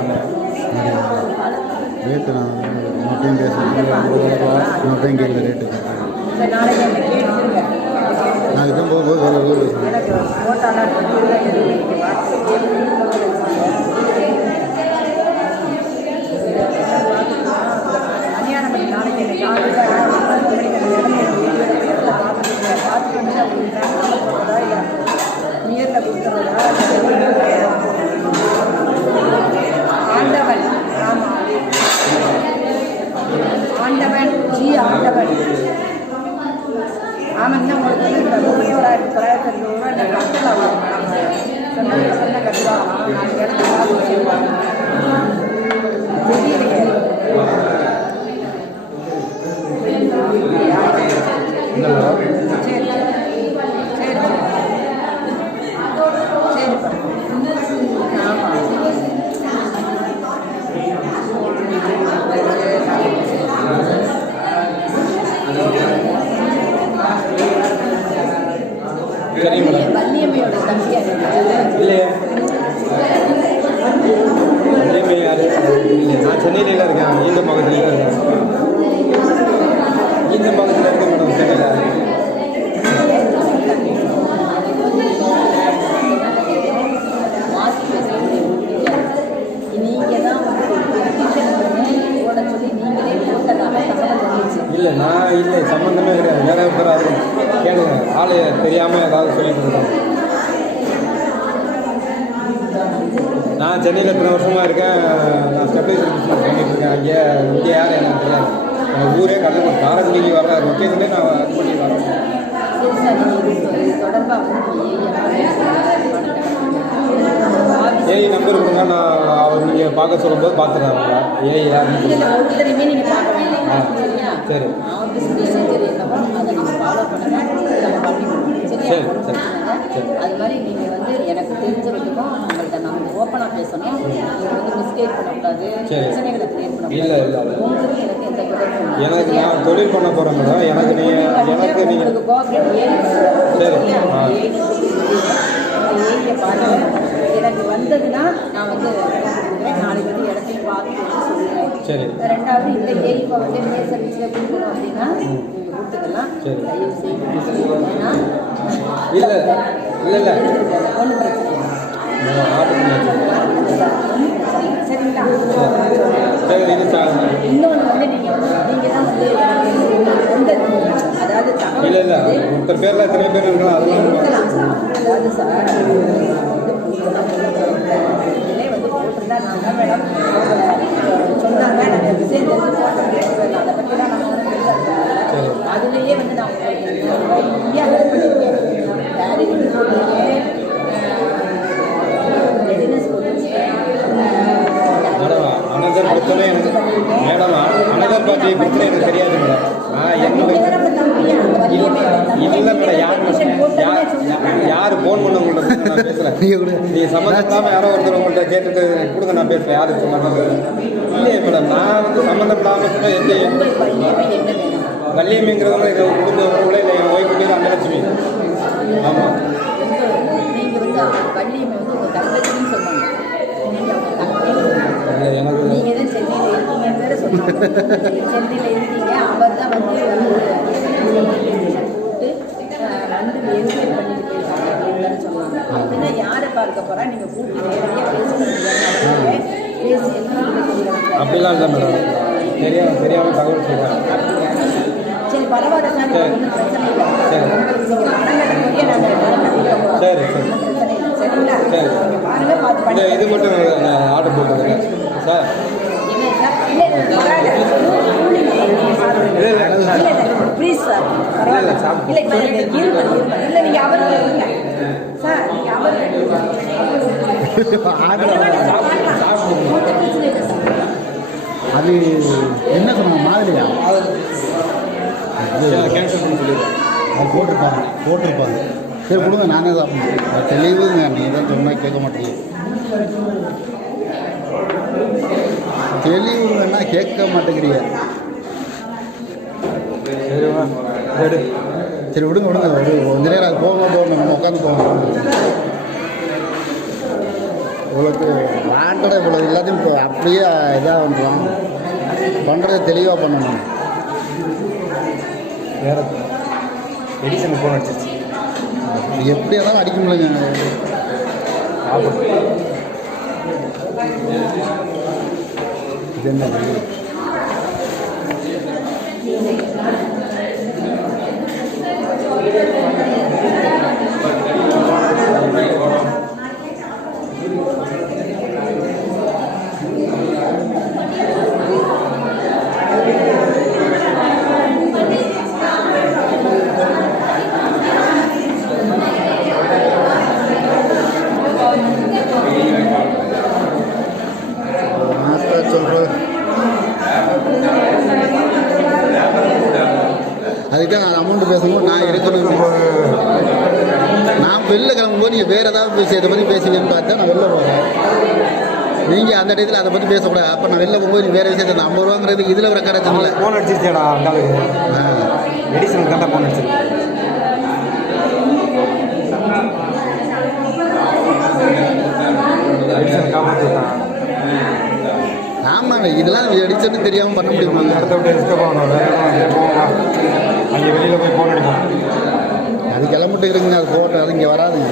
சொல்லுவாங்க. ரேட்டு நான் இன்னொரு பேசுகிறேன், இன்னொரு கேட்குற ரேட்டு நான் இதுவும் போகும்போது வேறு ஆண்டவன், ஆமாம், ஆண்டவன் ஜி ஆண்டவன். ஆமாங்க, உங்களுக்கு வந்து இந்த 3,990 ரூபா நீங்கள் கட்டலாம். சொன்ன கட்டுவா இடத்துல தெரியலையே. வள்ளியம்மையோட தம்பியா இல்லையே? வள்ளியம்மை யாரு? இல்லை, நான் சென்னையில இருக்கேன். இந்த பக்கத்துல இருக்கேன். இந்த பக்கத்தில் இருக்கேன் மேடம், சென்னையில். இல்லை, நான் இல்லை, சம்மந்தமே கிடையாது. வேற ஒருத்தர் கேளுங்க, ஆளு தெரியாமல் ஏதாவது சொல்லிட்டு இருக்கோம். நான் சென்னையில் இத்தனை வருஷமாக இருக்கேன். நான் ஸ்டெபிலைசர் பிஸ்னஸ் பண்ணிட்டு இருக்கேன். இங்கே யார் எனக்கு தெரியாது. எங்கள் ஊரே கல்யாணம் காரக்குடிக்கு வர லொக்கேஷனே நான் அது பண்ணி வரேன். ஏஐ நம்பர் கொடுங்க, நான் அவர் நீங்கள் பார்க்க சொல்லும்போது பார்த்துட்றாங்க. ஏஐ யார்? சரி சரி சரி சரி. அது மாதிரி நீங்கள் வந்து எனக்கு தெரிஞ்சவங்களுக்கும் உங்கள்கிட்ட நம்ம ஓப்பனாக பேசணும். நீங்கள் வந்து மிஸ்டேக் பண்ணக்கூடாது, பிரச்சனைகளை கிரியேட் பண்ணக்கூடாது. இல்லை இல்லை, உங்களுக்கு எனக்கு எந்த தொடர்பும் எனக்கு நான் தொழில் பண்ண போகிறேன் மேடம். எனக்கு நீங்கள் கோஆப்ரேட் சரி ஏரியை பாருங்கள். எனக்கு வந்ததுன்னா நான் வந்து நாளைக்கு வந்து இடத்தையும் பார்த்து சொல்லுவேன். சரி. ரெண்டாவது இந்த ஏரியை வந்து நேர் சர்வீஸில் கொடுக்கணும் அப்படின்னா நீங்கள் கொடுத்துக்கலாம். தயவு செய்து ஏன்னா இல்லை இல்லை இல்லை ஒன்றும் பிரச்சனை இல்லை. சரிங்களா? இன்னொன்று வந்து நீங்கள் தான் வந்து அதாவது இல்லை இல்லை ஒருத்தர் பேரில் எத்தனை பேர் இருக்கலாம் அதெல்லாம் அதாவது சார் வந்து போட்டிருந்தா நான் தான் மேடம் சொன்னாங்க நாங்கள் விஷயம் தெரிஞ்சு போட்டோம். அதை பற்றிலாம் நம்ம வந்து அதுலேயே வந்து நான் இந்தியா ஹெல்ப் பண்ணியிருக்கேன். டேரிங் போட்டிருக்கேன், ரெடினஸ் போட்டிருக்கேன். மேடம் அனதர் பிரச்சனை எனக்கு மேடம் அனதர் பார்ட்டி பிரச்சனை எனக்கு தெரியாது மேடம். என்னோட இல்லை மேடம், யார் ஃபோன் பண்ண உங்கள்கிட்ட நான் பேசுகிறேன். நீங்கள் சம்மந்தம் இல்லாமல் யாரோ ஒருத்தர் உங்கள்கிட்ட கேட்டுட்டு கொடுங்க, நான் பேசுகிறேன். யாருக்கு சம்மந்தம் இல்லையே மேடம், நான் வந்து சம்மந்தம் இல்லாமல் சொன்னால் எந்த வள்ளியம்மைங்கிறவங்க எங்கள் குடும்ப உறவுகளே இல்லை. என் ஒய்ஃபு பேர் அன்னலட்சுமி. ஆமாம், நீங்கள் வந்து வள்ளியம்மை வந்து உங்கள் தங்கச்சின்னு சொன்னாங்க. எனக்கு நீங்கள் தான் சென்னையில் இருக்கீங்கன்னு வேறு சொன்னாங்க. சென்னையில் இருக்கீங்க, அவர் தான் வந்து வந்து என்கொயரி பண்ணிட்டு போயிருக்காங்க அப்படின்னு சொன்னாங்க. அப்படின்னா யாரை பார்க்க போகிறா? நீங்கள் கூட்டி நேரடியாக பேச பேசி அப்படிலாம் இல்லை மேடம், தெரியாமல் தகவல் சொல்கிறேன். சரி, பரவாயில்ல சார், ஒன்றும் பிரச்சனை இல்லை. சரி சரி சரிங்களா? சரி. பாருங்கள், பார்த்து இது மட்டும் ஆர்டர் போட்டுருக்கேன் சார். ப்ளீஸ் சார், இல்லை இல்லை நீங்கள் அவர் சார், நீங்கள் அவர் அது என்ன சொன்னாங்க மாதிரியா? கேன்சல் பண்ணி சொல்லிடுறேன். அது போட்டிருப்பாங்க. சரி கொடுங்க, நானே தான் தெளிவுங்க. நீங்கள் தான் சொன்னால் கேட்க மாட்டேங்க. தெளிவு வேணா கேட்க மாட்டேங்கிறீங்க. சரி விடுங்க ஒரு கொஞ்ச நேரம் அது போகணும், உட்காந்து போகணும். இவ்வளோக்கு வாண்டட இவ்வளோ எல்லாத்தையும் இப்போ அப்படியே இதாக பண்ணுறோம். பண்ணுறதை தெளிவாக பண்ணணும். வேறு எடிசனுக்கு ஃபோன் அடிச்சிருச்சு. எப்படி இருந்தாலும் அடிக்க முடியலங்க. இது என்ன சொல்கிறது? அதுக்கு தான் நான் அமௌண்ட்டு பேசும்போது நான் இருக்கணும். நான் வெளில கிளம்பும்போது நீங்கள் வேறு ஏதாவது விஷயத்தை பற்றி பேசுவீங்கன்னு பார்த்தா நான் வெளில போகிறேன். நீங்கள் அந்த இடத்துல அதை பற்றி பேசக்கூடாது. அப்போ நான் வெளில போகும்போது நீ வேறு விஷயத்தை 50 ரூபாங்கிறது இதில் ஒரு கடை இல்லை. ஃபோன் அடிச்சிருச்சேடா அந்த எடிசனுக்கு தான் ஃபோன் அடிச்சிருக்கு. எடிசன் காப்பாற்றிட்டான். ஆமாங்க, இதெல்லாம் அடிச்சோன்னு தெரியாமல் பண்ண முடியுமா? அடுத்த விட்டு டிஸ்டர்ப் ஆகணும். வேறு போவோம், அங்கே வெளியில் போய் ஃபோன் அடிப்போம். அது கிளம்பிட்டு இருக்குங்க. அது போட்டோம், அது இங்கே வராதுங்க.